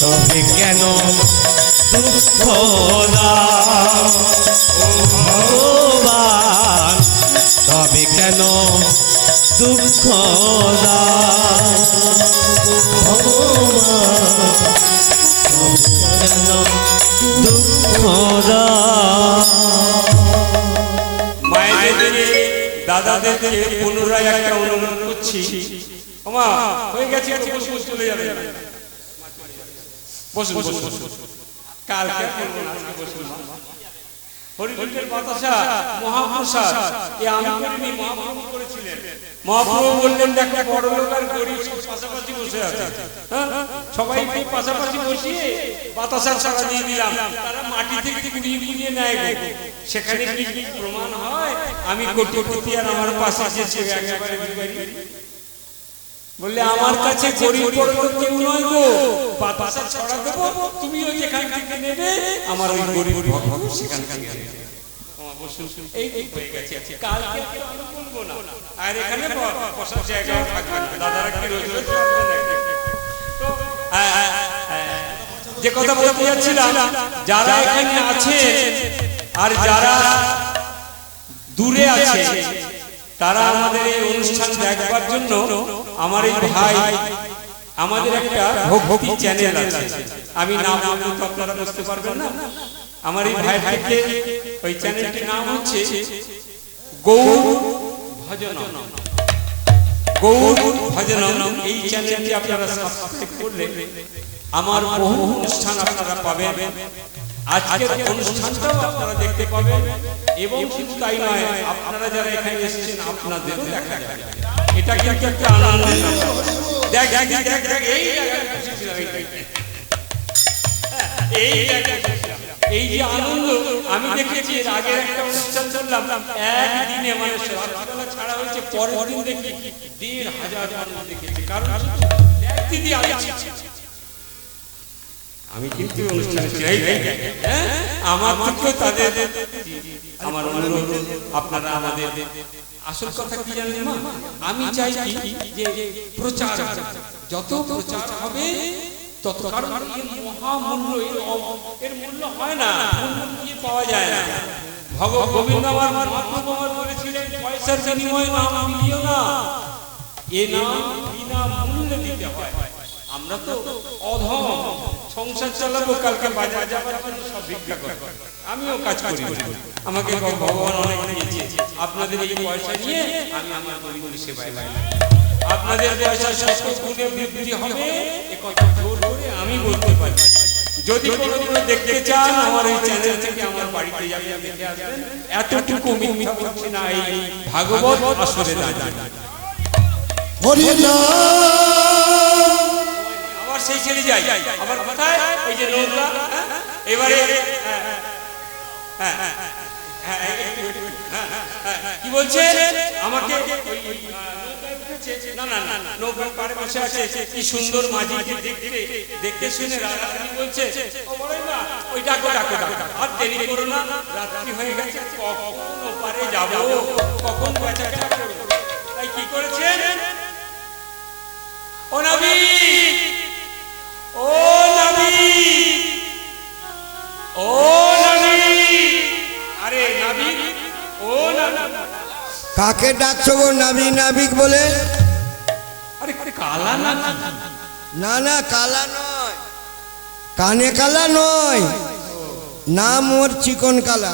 তবে কেন দুঃখ দাও ও ভগবান, তবে কেন দুঃখ দাও ভগবান, তবে কেন দুঃখ দাও। মায়েদের দাদাদেরকে পুনরায় একটা অনুরোধ করছি, ওমা হয়ে গেছে, বসে চলে যাবে, বসুন বসুন, কালকে হরিকুণ্ডের বাতাসা মহাপ্রসাদ এ আমি করিনি, মহাপ্রভু করেছিলেন। মহাপ্রভু বললেন দেখো বড় লোক আর গরিব পাশাপাশি বসে আছে, সবাইকে পাশাপাশি বসিয়ে বাতাসা ছাড়া দিয়ে দিলাম, তারা মাটি থেকে কুড়িয়ে কুড়িয়ে নেয়। সেখানে কি প্রমাণ হয় আমি কোটিপতি আর আমার পাশে এসেছে একেবারে ভিখারি? বললে আমার কাছে গরিব বড় লোক কেউ নয় গো, বাতাসা ছড়া দেবো, তুমি ওই যেখান থেকে নেবে, আমার ওই গরিব ভক্ত সেখান থেকে নেবে। এই হয়ে গেছে, কালকে আমি বলবো না, আর এখানে বসার জায়গাও থাকবে না, দাদারা কি রোজ রোজ তো যে কথা বলতে যাচ্ছিলাম, যারা এখানে আছে আর যারা দূরে আছে তারা আমাদের এই অনুষ্ঠান দেখবার জন্য আমার এই ভাই, আমাদের একটা ভক্তি চ্যানেল আছে, আমি নাম বললে তো আপনারা বুঝতে পারবেন না, আমার এই ভাই থেকে ওই চ্যানেলটির নাম হচ্ছে গৌর ভজনম। গৌর ভজনম এই চ্যানেলটি আপনারা সাবস্ক্রাইব করলে আমার বহু অনুষ্ঠান আপনারা পাবেন, আজকের অনুষ্ঠানটাও আপনারা দেখতে পাবেন, এবং শুধু তাই নয়, আপনারা যারা এখানে এসেছেন আপনাদেরও দেখা যাবে। এটা কিন্তু একটা আনন্দ। দেখ দেখ দেখ দেখ এই যে আনন্দ আমি দেখেছি, এর আগে একটা অনুষ্ঠান করলাম, একদিনে মানে সকালবেলা ছাড়া হয়েছে, পরের দিন দেখি ১,৫০০ মানুষ দেখেছি। কারণ দিদি আমি কিন্তু অনুষ্ঠানে আমার থেকেও তাদের আমার অনুরোধ, আপনারা আমাদের আসল কথা কি জানেন মা, আমি চাই কি যে প্রচার, যত প্রচার হবে তত, কারণ এর মহামূল্য, এর মূল্য হয় না, মূল্য পাওয়া যায় না। গোবিন্দ আমার মহাপ্রভু আমার বলেছিলেন, পয়সার বিনিময়ে নাম মিলিও না, এ নাম বিনা মূল্যে দিতে হয়। আমরা তো অধম, সংসার চালাবো, কালকে বাজার যাবার জন্য সব ভিক্ষা করে, আমিও কাজ করি, আমাকে ভগবান অনেক দিয়েছে, আপনাদের এই পয়সা নিয়ে আমি আমার গরিবের সেবায় লাগলাম। আপনাদের পয়সা সব গুণে বৃদ্ধি হবে এ কথা জোর করে আমি বলতে পারি। যদি কোনোদিন দেখতে চান আমার এই চ্যানেল থেকে আমার বাড়িতে যাবেন, দেখে আসবেন, এতটুকু মিথ্যা বলছি না, এই ভাগবত আসরে দাঁড়িয়ে আবার সেই ছেড়ে যাই, আবার কোথায় ওই যে নৌকা, এবারে কি বলছে আমাকে, না না না নৌকার পাড়ে বসে আছে, কি সুন্দর মাঝিকে দেখতে দেখতে শুনে রানী বলছে, ওই ডাকো ডাকো ডাকো, আর দেরি করো না, রাত্রি হয়ে গেছে, কখন ওপারে যাবো, কখন বেচাকেনা করবো। তাই কি করেছেন, ও নবী, ও নবী, ও নবী, আরে নবী, ও নবী, কাকে ডাকছো গো নাবিক নাবিক বলে? আরে কালা না, না না কালা নয়, কানে কালা নয়, নাম ওর চিকন কালা।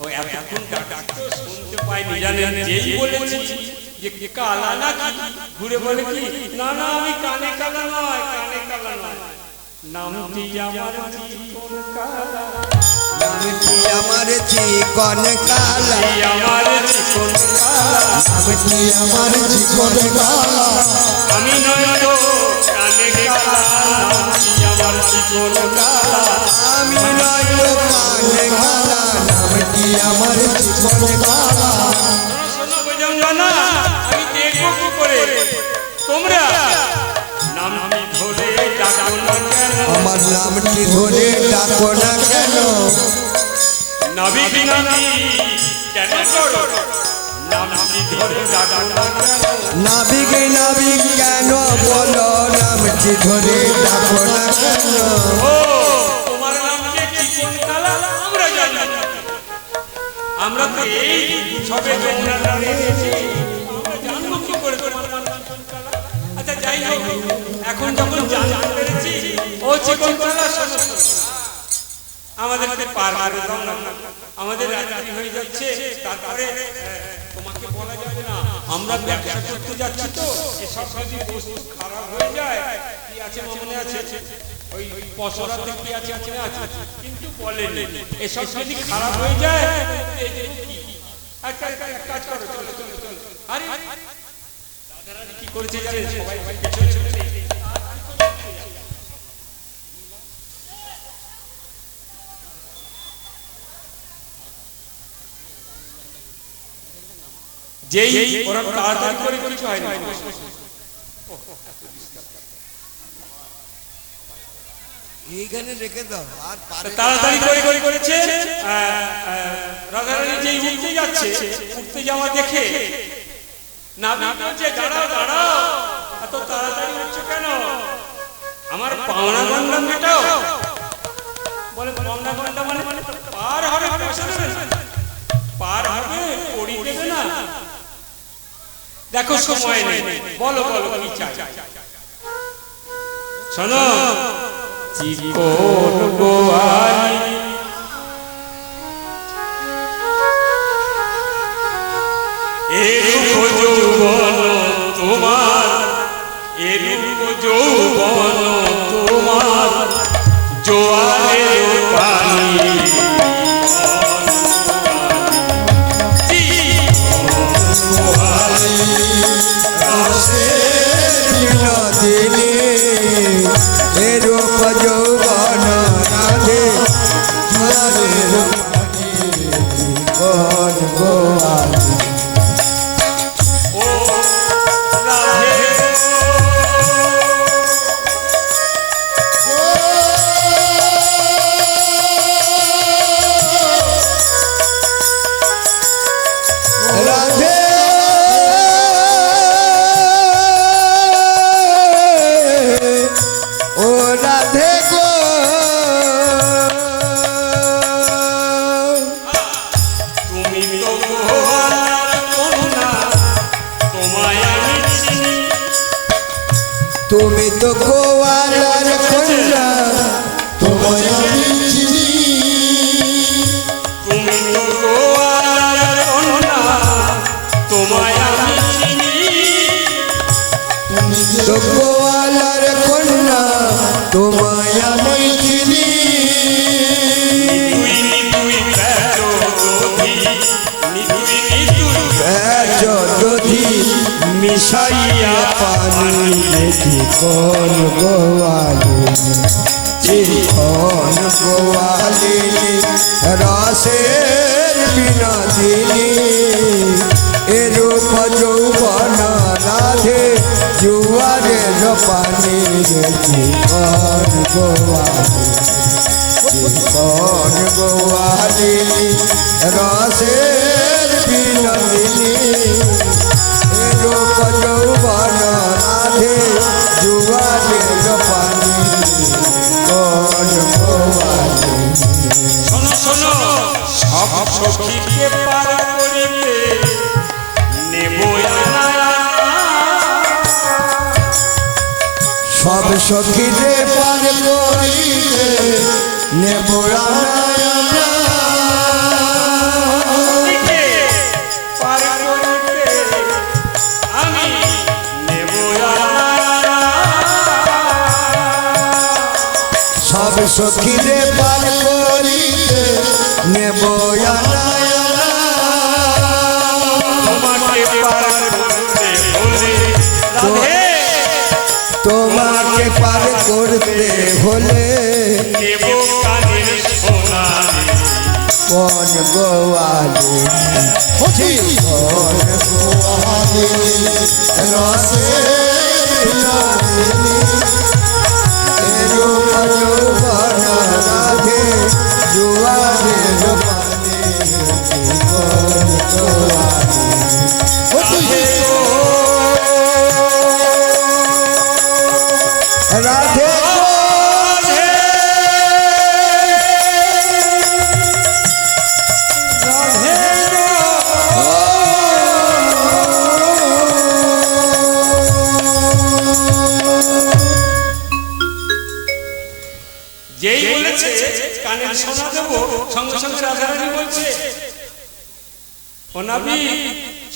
ও এতক্ষণ ডাকতো শুনতে পাইনি, জানেন যেই বলেছি যে কালা না, ঘুরে বলে কি, না না আমি কানে কালা নয়, কানে কালা নয়, নামটি আমার চিকন কালা, নামটি আমার চিকন কালা, আমার চিকন কালা, নামটি আমার চিকন কালা, আমি নয় তো কানে কালা, নামটি আমার চিকন কালা, আমি নয় তো কানে কালা, নামটি আমার চিকন কালা। শোনো বোঝাও না, আমি দেখবো কি করে, তোমরা নামটি ধরে ডাকো না কেন, আমার নামটি ধরে ডাকো না কেন, নবী বিনতি কেন করো, নামটি ধরে ডাকো না কেন? নাবিক নাবিক কেন বলো নামটি ধরে ডাকো না কেন? ও তোমার নাম যে চিকন কালা আমরা জানি না। আমরা তো এই সবে যমুনার ধারে এসেছি, আমরা জানবো কি করে তোমার নাম চিকন কালা? আচ্ছা যাই হোক, এখন যখন জানতে পেরেছি ও চিকন কালা, আমাদেরকে পার করে দাও না, আমাদের রাত্রি হয়ে যাচ্ছে। তারপরে তোমাকে বলা যাবে না আমরা ব্যবসা করতে যাচ্ছি, তো এসব যদি বস্তু খারাপ হয়ে যায়, কি আছে মনে আছে ওই পশরাতে কি আছে মনে আছে, কিন্তু বলেনি এসব যদি খারাপ হয়ে যায়। এক কাজ করো, চলো চলো চলো। আরে দাদারা কি করেছে জানেন? সবাই পেছনে চলে যেই ওরা তাড়াতাড়ি করে কিছু হয় না, এইখানে রেখে দাও। আর তাড়াতাড়ি করে করেছে। রাধারানী যেই উঠতে যাচ্ছে, উঠতে যাওয়া দেখে নাবিক বলছে দাঁড়াও দাঁড়াও, এত তাড়াতাড়ি উঠছো কেন? আমার পাওনা গন্ডা মেটাও। বলে পাওনা গন্ডা মানে পার হবে, পার হবে, পড়ি দেবে না। দেখো সময় নেই, বলো বলো কি চাই? শোনো, চিকন গোয়ালি এরূপ যৌবন তোমার, এরূপ যৌবন তোমার, জোয়ারের পানি এরূপ যৌবন রাধে জোয়ারের কোন গোয়ালি। ও রাধে রাধে ও রাধে গো, তুমি তো গোয়ালার কন্যা, তোমায় আমি চিনি। তুমি তো গোয়ালার কন্যা, তোমায় আমি চিনি। তুমি তো গোয়ালার কন্যা, তোমায় আমি চিনি। তুমি তো গোয়ালার কন্যা, তোমায় আমি চিনি। নিতুই নিতুই বেচো দধি, নিতুই নিতুই যদি মিশাইয়া পানি দেখি কোন গোয়ালি, চিকন গোয়ালি রসের বিনোদিনী। এরূপ যৌবন রাধে জুয়ারের পানি দেখি কোন গোয়ালি, চিকন গোয়ালি রসের বিনোদিনী। এরূপ যৌবন রাধে জুয়ারের পানি কোন গোয়ালি। শোনো শোনো, সব সখীকে পার করিতে নেব আনা। সব সখীরে পার করিতে নেব আমরা। সখীকে পার করিতে আমি নেব আনা। সব সখীরে পার করিতে নেব তোমাকে পার করতে হলে রাধে, তোমাকে পার করতে হলে নেব কানের সোনা। কোন গোয়ালি, কোন গোয়ালি রসের বিনোদিনী। এরূপ যৌবন রাধে জুয়ারের পানি কোন গোয়ালি। যেই বলেছে কানের সোনা দেবো, সঙ্গে সঙ্গে রাজারানী বলছে ও নবী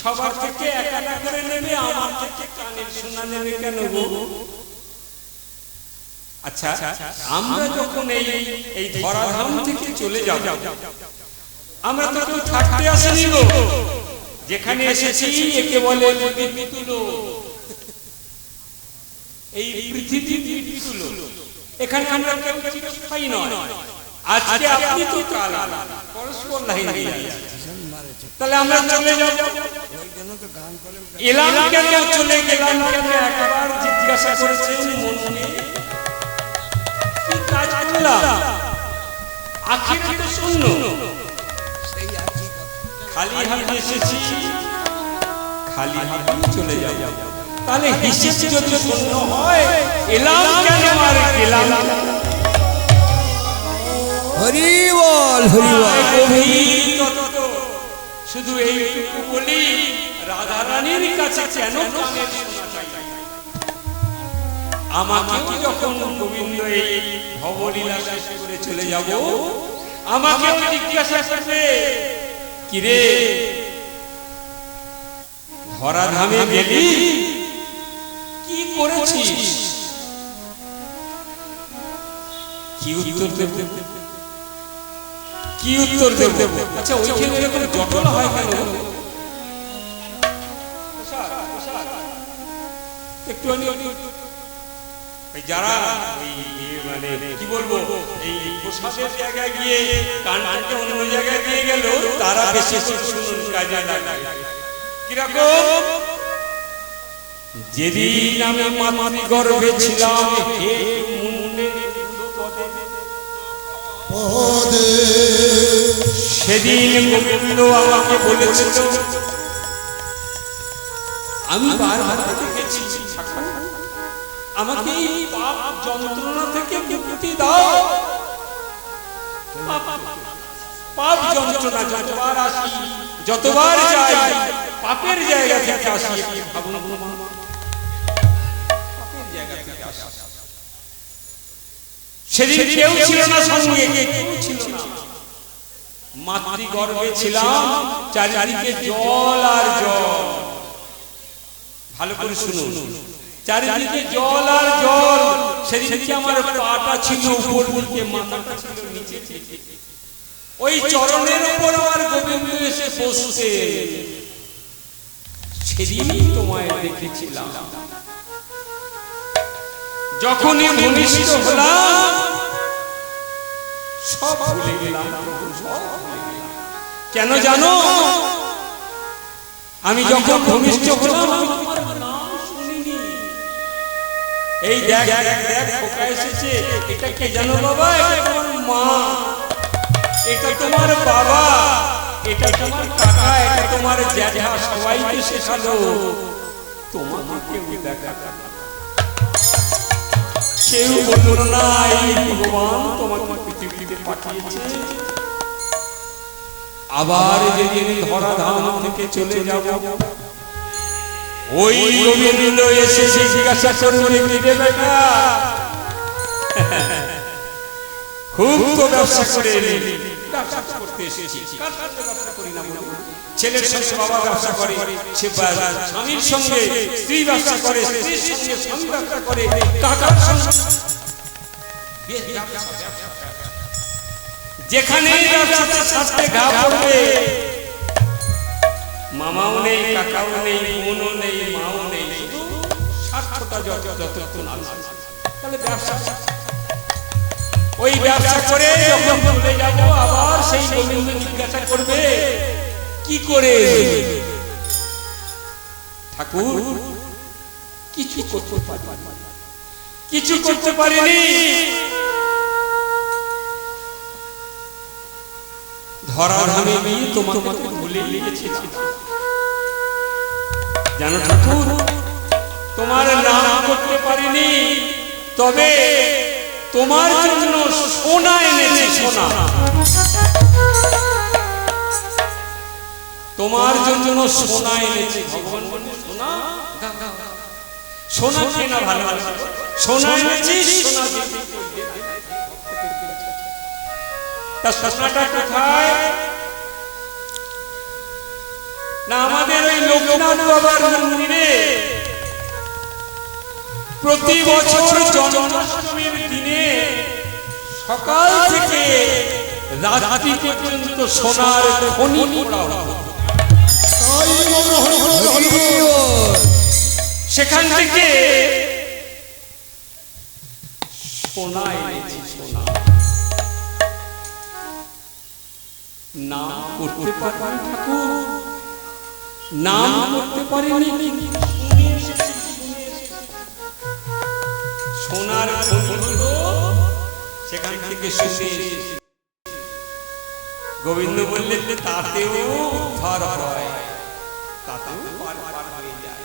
সবার থেকে এক এক করে নেবে, আমার থেকে কানের সোনা নেবে কেন গো? আচ্ছা, আমরা যখন এই ধরাধাম থেকে চলে যাব, আমরা তো কেউ থাকতে আসেনি গো। যেখানে এসেছি একে বলে মৃত্যুলো, এই পৃথিবী মৃত্যুলো। এখানে আমরা কেউ চিরস্থায়ী নয়। আজকে আপনি তো কাল পরস্পর লাইন দিয়ে আছে, তাহলে আমরা চলে যাব। এলাম কেন, চলে গেলাম কেন? একবার জিজ্ঞাসা করেছেন মনে কি কাজ করলাম? আখিরাতে শূন্য, খালি হাতে এসেছি, খালি হাতে চলে যাব। তাহলে হিসেব যদি শূন্য হয়, এলাম কেন আর গেলাম? হরি বল, হরি বল। গভীর তত্ত্ব। শুধু এইটুকু বলি, রাধারানীর কাছে কেন কানের সোনা চাই? আমাকেও যখন গোবিন্দ এই ভবলীলা শেষ করে চলে যাব, আমাকে জিজ্ঞাসা করবে, কিরে ধরাধামে গেলি, কি করেছিস? কি উত্তর দেব? কি উত্তর দেব? আচ্ছা, ওইখানে এরকম জটল হয় কেন? একটু যারা মানে কি বলবো, এই প্রসাদের জায়গায় গিয়ে কানটাকে অন্য জায়গায় দিয়ে গেল, তারা বেশি শুনুন কাজে লাগে। কিরকম? যেদিন আমি মাতৃ গর্ভে ছিলাম, হে মুন্ডে সেদিন গোবিন্দ আমাকে বলেছিল, আমি বারবার দেখেছি, আমাকে এই পাপ যন্ত্রণা থেকে মুক্তি দাও। পাপ যন্ত্রণা যতবার আসি, যতবার যাই, পাপের জায়গা থেকে আসি। সেদিন কেউ ছিল না সঙ্গে, কেউ ছিল না, মাতৃগর্ভে ছিলাম, চারিদিকে জল আর জল। ভালো করে শুনুন, চারিদিকে জল আর জল। সেদিকে আমার পাটা ছিল উপর দিকে, মাথাটা ছিল নিচে। ওই চরণের উপর আমার গোবিন্দ এসে বসছে। সেদিনই তোমায় দেখেছিলাম। যখনই ভূমিষ্ঠ হলাম, সব ভুলে গেলাম। কেন জানো? আমি যখন ভূমিষ্ঠ হলাম, এই দেখ দেখ খোকা এসেছে, এটা কে জানো বাবা? এটা তোমার মা, এটা তোমার বাবা, এটা তোমার কাকা, এটা তোমার জ্যাঠা। সবাইকে শেখালো, তোমাকে কেউ দেখা, কেউ বলল না এই ভগবান তোমাকে পৃথিবীতে পাঠিয়েছে। আবার যেদিন ধরাধাম থেকে চলে যাব, ওই গোবিন্দ এসে জিজ্ঞাসা করবে, কিরে বেটা খুব তো ব্যবসা করে এলি, ব্যবসা করতে এসেছি। ছেলের সঙ্গে বাবা ব্যবসা করে, স্বামীর সঙ্গে স্ত্রী ব্যবসা করে, স্ত্রীর সঙ্গে স্বামী ব্যবসা করে, কাকার সঙ্গে। যেখানে ব্যবসাটা সাথে ঘা পড়বে, মামাও নেই, কাকাও নেই, বোনও নেই, মাও নেই, স্বার্থটা যতক্ষণ আছে, তাহলে ব্যবসা। ওই ব্যবসা করে যখন চলে যাব, আবার সেই গোবিন্দ জিজ্ঞাসা করবে, কি করে ঠাকুর? কিছু করতে পারিনি, কিছু করতে পারিনি। ধরাধামে আমি তোমাকে ভুলে গিয়েছিলাম। জানো ঠাকুর, তোমার নাম করতে পারিনি, তবে তোমার জন্য সোনা এনেছি। সোনা তোমার জন্য সোনা এনেছি। ভগবান বলে সোনা, সোনা কেনা ভালোবাসে, সোনা এনেছি, সোনা তা সোনাটা কোথায়? না আমাদের ওই লোকনাথ বাবার মন্দিরে প্রতি বছর জন্মাষ্টমীর দিনে সকাল থেকে রাত্রি পর্যন্ত সোনার খনি পোড়া হতো। সেখান থেকে সোনা এনেছি, সোনা। নাম করতে পারেন ঠাকুর, নাম করতে পারেনি, সোনার খনি হলো সেখান থেকে শুনে গোবিন্দ বললেন তাতেও উদ্ধার হয়, তাতেও পার হয়ে যায়।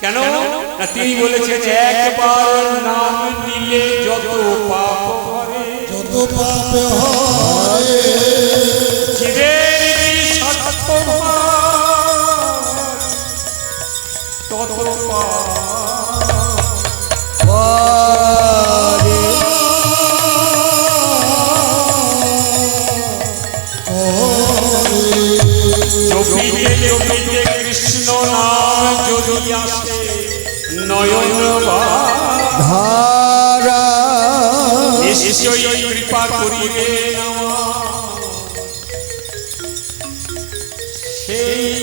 কেন না তিনি বলেছেন একবার নাম নিলে যত পাপ করে, যত পাপ হয় জীবের সৎপভাব তত পাপ। জপিতে জপিতে কৃষ্ণ নাম যদি আসে নয়ন ধারা নিশ্চয়ই কৃপা করিবে সেই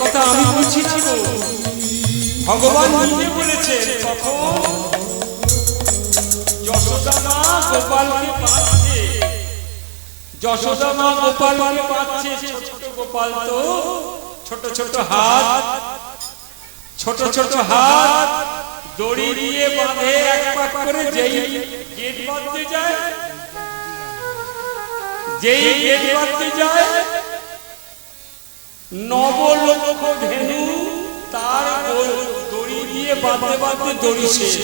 কথা আমি বলছি না, ভগবান নিজে বলেছেন। কখন যশোদা মা গোপালকে পাচ্ছে, যশোদা মা গোপালকে পাচ্ছে, ছোট গোপাল তো ছোট ছোট হাত, ছোট ছোট হাত দড়ি দিয়ে বাঁধে এক পাক করে, যেই গেট বাঁধতে যায়, যেই গেট বাঁধতে যায় নবলক্ষ ধেনু তার দড়ি দিয়ে বাঁধতে বাঁধতে দড়ি শেষ,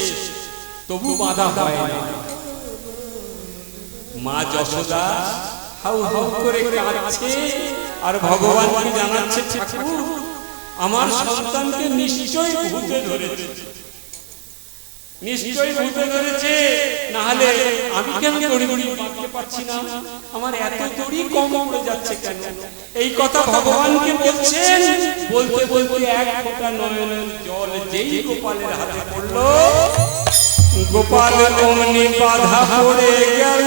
তবু বাঁধা হয় না। মা যশোদা হাউ হাউ করে কাঁদছে, আর ভগবান কি জানাচ্ছে, ঠাকুর আমার সন্তানকে নিশ্চয়ই ভূতে ধরেছে, নিশ্চয়ই ভূতে ধরেছে, না হলে আমি কেন দড়ি বাঁধতে পারছি না, আমার এত দড়ি কম পড়ে যাচ্ছে কেন? এই কথা ভগবানকে বলছেন। বলতে বলতে এক ফোঁটা নয়নের জল যেই গোপালের হাতে পড়লো, গোপাল অমনি বাধা পড়ে গেল,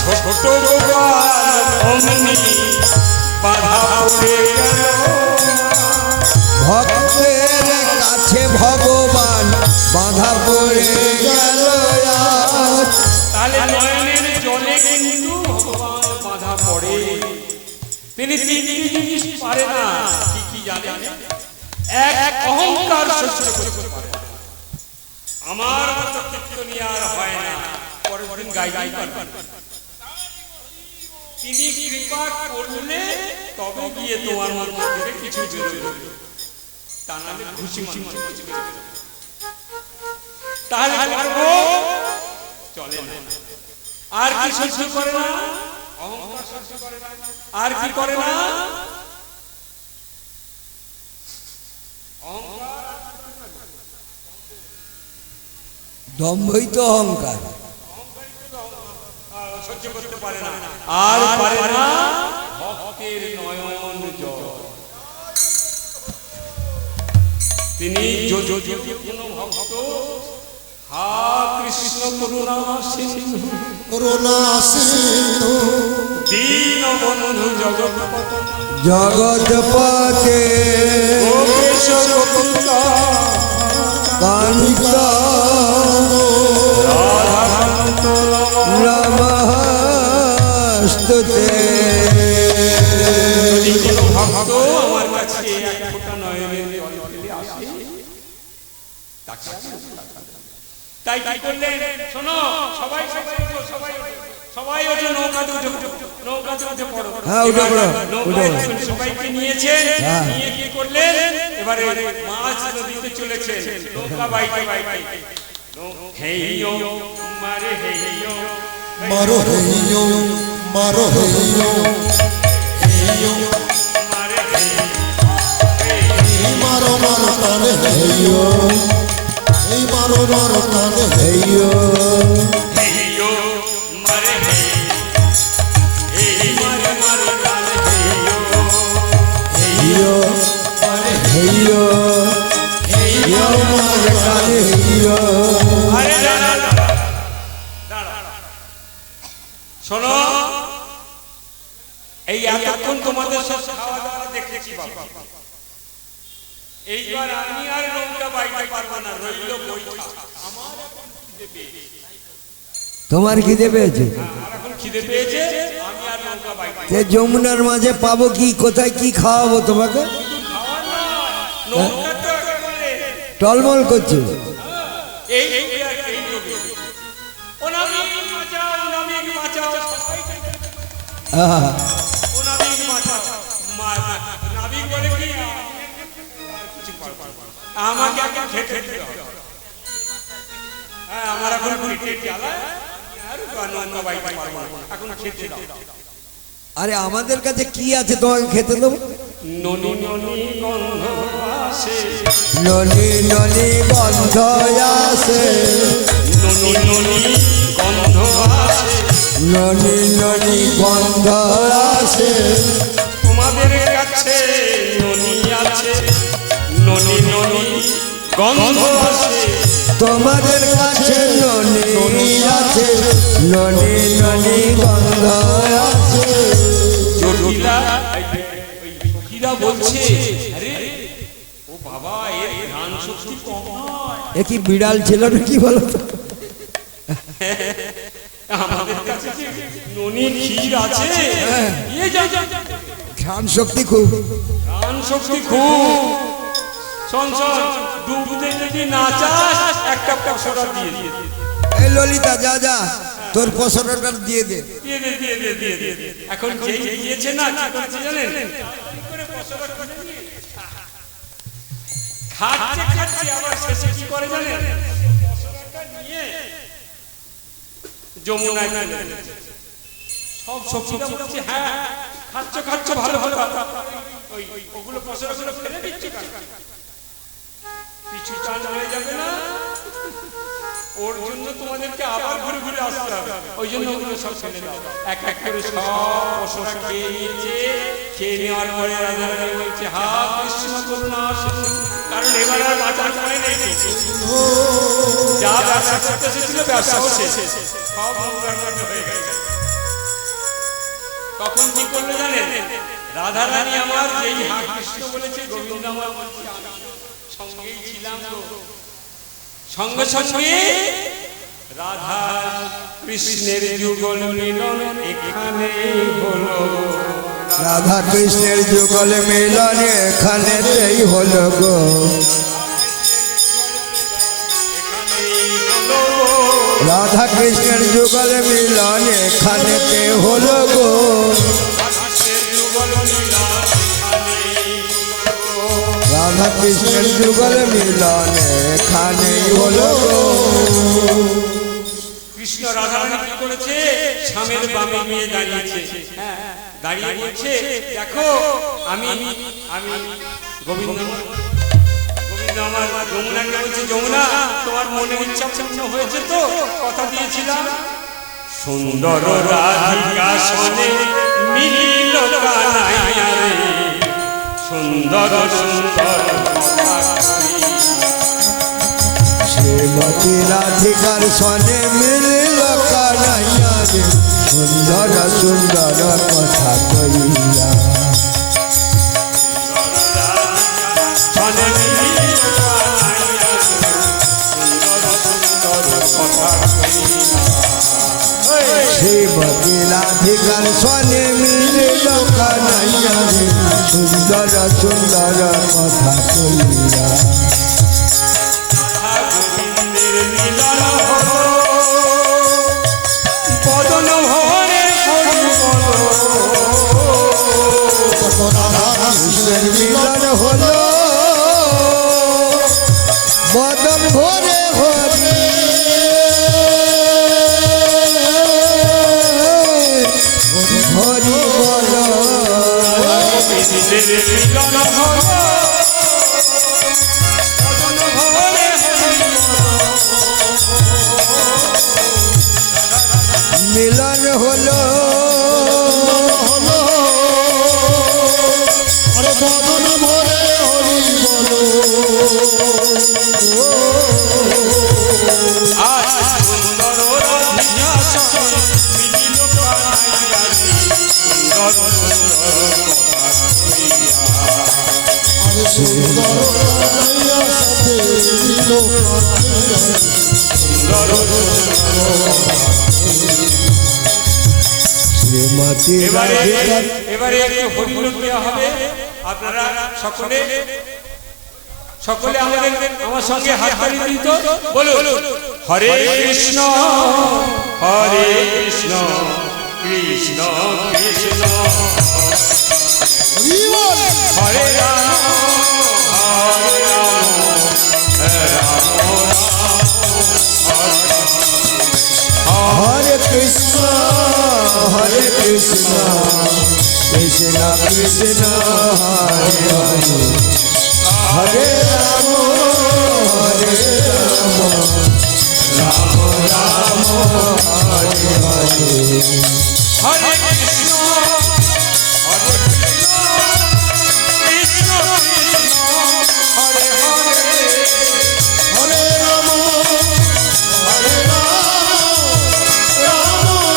ছোট গোপাল অমনি বাধা পড়ে গেল। ভক্তের কাছে ভগবান বাধা পড়ে গেল। তাহলে নয়নের জলে কিন্তু ভগবান বাধা পড়ে। তিনি তিনটি জিনিস পারে না, কি কি জানেন? এক, অহংকার সহ্য করতে পারে, আমার মতো কীর্তনিয়া আর হয় না, পরের দিন গাই পারবেন। তিনি কৃপা করলে তবে গিয়ে তোমার মধ্যে থেকে কিছু বেরোবে, তা নাহলে খুশি তাহলে পারবো চলে না। আর কি সহ্য করে না? অহংকার সহ্য করে না। আর কি করে না? দম্ভই তো অহংকার, সহ্য করতে পারে না। আর পারে না ভক্তের নয়ন জল। তিনি যদি কোনো ভক্ত হা কৃষ্ণ করুণা সিন্ধু, করুণা সিন্ধু দীন বন্ধু জগৎপতে, জগৎপতে গোপেশ গোপিকা কান্তা রাধাকান্ত নমস্তুতে। যদি কোনো ভক্ত আমার কাছে এক ফোঁটা নয়নের জল ফেলে আসে, তাকে তাই কি করলেন? শোনো সবাই সবাই সবাই সবাই ওঠো, নৌকাতে উঠে নৌকাতে উঠে পড়ো। হ্যাঁ, উঠে পড়ো, নৌকায় উঠে পড়ো। সবাইকে নিয়েছেন, হ্যাঁ। নিয়ে কি করলেন? এবারে মাছ নদীতে চলেছেন, নৌকা বাইতে বাইতে হেইয়ো মারে হেইয়ো মারো হেইয়ো, মারো হেইয়ো, হেইয়ো মারে হেইয়ো এই এতক্ষণ তোমাদের সব খাওয়া দাওয়া দেখেছি বাবা। এইবার আমি আর নৌকা বাইতে পারবো না, রইল বইটা। আমার এখন খিদে পেয়েছে। তোমার খিদে পেয়েছে? আমার এখন খিদে পেয়েছে, আমি আর নৌকা বাইতে যে যমুনার মাঝে পাবো কি, কোথায় কি খাওয়াবো তোমাকে? খাওয়া না, নৌকা তো একেবারে টলমল করছে। এই নবী। ও নবী বাঁচাও, নবী বাঁচাও, আহা, ও নবী বাঁচাও। নবী বলে কি আমাকে এখন খেতে দিতে হবে। হ্যাঁ, আমার এখন পেটের জ্বালা, আর নৌকা বাইতে পারবো না, এখন খেতে দাও। আরে আমাদের কাছে কি আছে তোমাকে খেতে দেবো? ননি ননি গন্ধ আসে, ননি ননি গন্ধ আসে, ননি ননি গন্ধ আসে, ননি ননি গন্ধ আসে, তোমাদের কাছে ননি আছে, ননি ননি গন্ধ আসে, তোমাদের কাছে ননি আছে, ননি ননি গন্ধ আসে। জটিলা সখীরা বলছে, আরে ও বাবা, এর ধ্যান শক্তি কম নয়, এ কি বিড়াল ছিল না কি বলো তো? আমাদের কাছে যে ননি ক্ষীর আছে, নিয়ে যাও যাও যাও। ঘ্রাণ শক্তি খুব। ধ্যান শক্তি খুব। শোন শোন, ডুবতে যদি না চাস একটা পশরা দিয়ে দিয়ে এই ললিতা, যা যা তোর পছন্দটা দিয়ে দে। দিয়ে দে দিয়ে দে দিয়ে দে। এখন যেই দিয়েছে না, কি করছে জানেন? কি করে পশরা খুলে নিয়ে খাচ্ছে খাচ্ছে, আবার শেষে কি করে জানেন? পশরাটা নিয়ে যমুনায় ফেলে দিয়েছে। সব সবজিটা বলছে, হ্যাঁ খাচ্ছ খাচ্ছ, ভালো ভালো, ওই ওগুলো পশরাগুলো ফেলে দিচ্ছ কেন? পিছু টান হয়ে যাবে না? ওর জন্য তোমাদেরকে আবার ঘুরে ঘুরে আসতে হবে, ওই জন্য ওগুলো সব ফেলে দাও। এক এক করে সব পশরা খেয়ে নিয়েছে। খেয়ে নেওয়ার পরে রাধারানী বলছে, হা কৃষ্ণ করুণা সিন্ধু, কারণ এবার আর বাঁচার পরে নেই, যা ব্যবসা করতে এসেছিল ব্যবসাও শেষ, সব নৌকার মধ্যে হয়ে গেছে। তখন কি করলো জানেন? রাধারানী আমার যেই হা কৃষ্ণ বলেছে, গোবিন্দ আমার বলছে, আমি সঙ্গেই ছিলাম তো। সঙ্গে সঙ্গে রাধা কৃষ্ণের যুগল মিলন এখানে হলো, রাধা কৃষ্ণের যুগল মিলন এখানেতেই হলো গো, রাধা কৃষ্ণের যুগল মিলন এখানেতে হলো গো, রাধা কৃষ্ণের যুগল মিলন এখানেই হলো গো। কৃষ্ণ রাধারানী কি করেছে? স্বামীর বামে গিয়ে দাঁড়িয়েছে, দাঁড়িয়ে বলছে, দেখো আমি আমি গোবিন্দ গোবিন্দ আমার যমুনাকে বলছে, যমুনা তোমার মনে ইচ্ছা পূর্ণ হয়েছে তো? কথা দিয়েছিলাম। সুন্দর রাধিকা শোনে মিলিল কানাইয়া রে, সুন্দর সুন্দর শ্রীমতী রাধিকার সনে মিলিল কানাইয়া রে, সুন্দর সুন্দর কথা কইয়া, শ্রীমতী রাধিকার সনে মিলিল কানাইয়া রে, সুন্দর সুন্দর কথা কইয়া, গোবিন্দের মিলন হলো, বদন ভরে হরি বলো, কৃষ্ণের মিলন হলো, বদন ভরে হরি, হরি বলো, গোবিন্দের মিলন হলো, বদন ভরে হরি মিলন হলো, আরে বদন ভরে হরি বলো, আজ সুন্দর রাধিকা সনে মিলিল কানাইয়া রে, সুন্দর সুন্দর সুন্দর কানাইয়া সাথে নীল শ্রীমতী এবারে রাধিকার এবারে একটু হরিনাম দেওয়া হবে। আপনারা সকলে সকলে আমার সঙ্গে হাততালি দিন তো, বলুন হরে কৃষ্ণ কৃষ্ণ কৃষ্ণ হরে রাম হরে কৃষ্ণ কৃষ্ণ কৃষ্ণ হরে হরে হরে রাম রাম রাম হরে হরে হরে কৃষ্ণ কৃষ্ণ কৃষ্ণ হরে হরে হরে রাম হরে রাম রাম রাম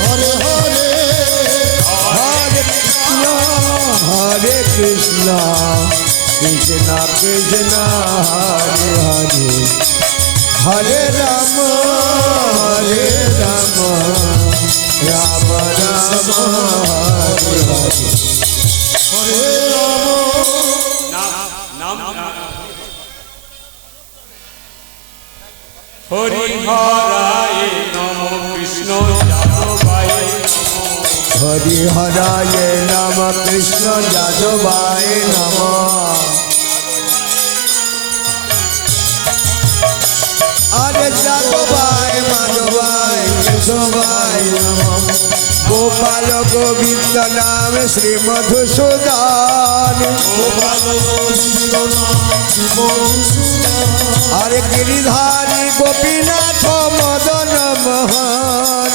হরে হরে হরে কৃষ্ণ কৃষ্ণ কৃষ্ণ হরে হরে হরে রাম রাম রাম হরে হরে হরে নাম হরিহরায় নমঃ কৃষ্ণ যাদবায় হরিহরায় নম কৃষ্ণ যাদবায় নম আরে যাদবায় মাধবায় কেশবায় নম গোপাল গোবিন্দ নাম শ্রী মধুসূদন আরে গিরিধারী গোপীনাথ মদন মোহন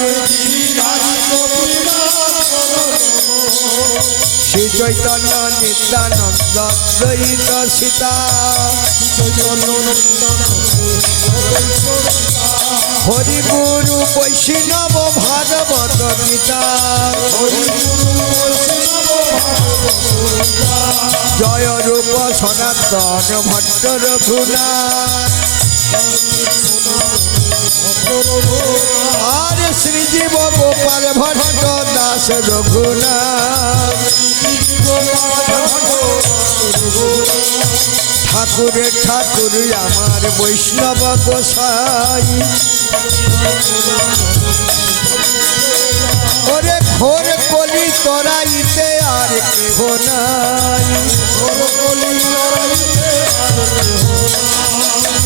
শ্রী চৈতন্য নিত্যানন্দ দ্বৈত সীতা হরি গুরু বৈষ্ণব ভাগবত গীতা জয় রূপ সনাতন ভট্ট রঘুনাথ আর শ্রীজীব গোপাল ভট্ট দাস রঘুনাথ ঠাকুরের ঠাকুর আমার বৈষ্ণব গোসাই ওরে ঘোর কলি তরাইতে আর কেহ নাই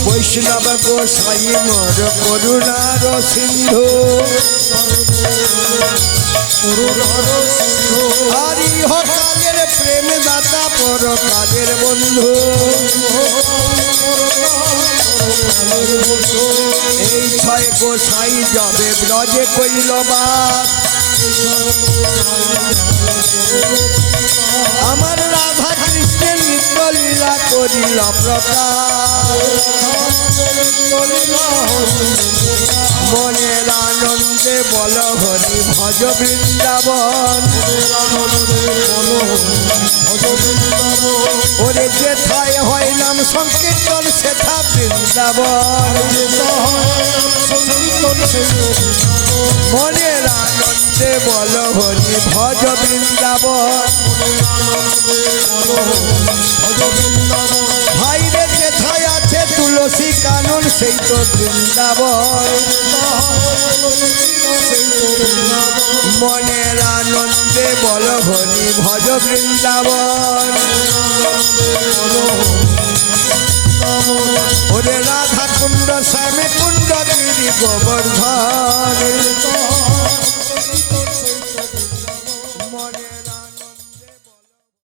বৈষ্ণব গোসাই মোর করুণার সিন্ধু আর ইহকালের প্রেম দাতা পরকালের বন্ধু এই ছয় গোসাই যাবে ব্রজে কইল বাস আমার রাধা কৃষ্ণের নিত্য লীলা করিল প্রকাশ মনের আনন্দে বল হরি ভজ বৃন্দাবন ওরে যেথায় হয় নাম সংকীর্তন সেথা বৃন্দাবন মনের আনন্দে বল হরি ভজ বৃন্দাবন ভাইরে যেথায় আছে তুলসী কানন সেই তো বৃন্দাবন মনের আনন্দে বল হরি ভজ বৃন্দাবন ওরে রাধা কুণ্ড শ্যামে কুণ্ড গিরি গোবর্ধন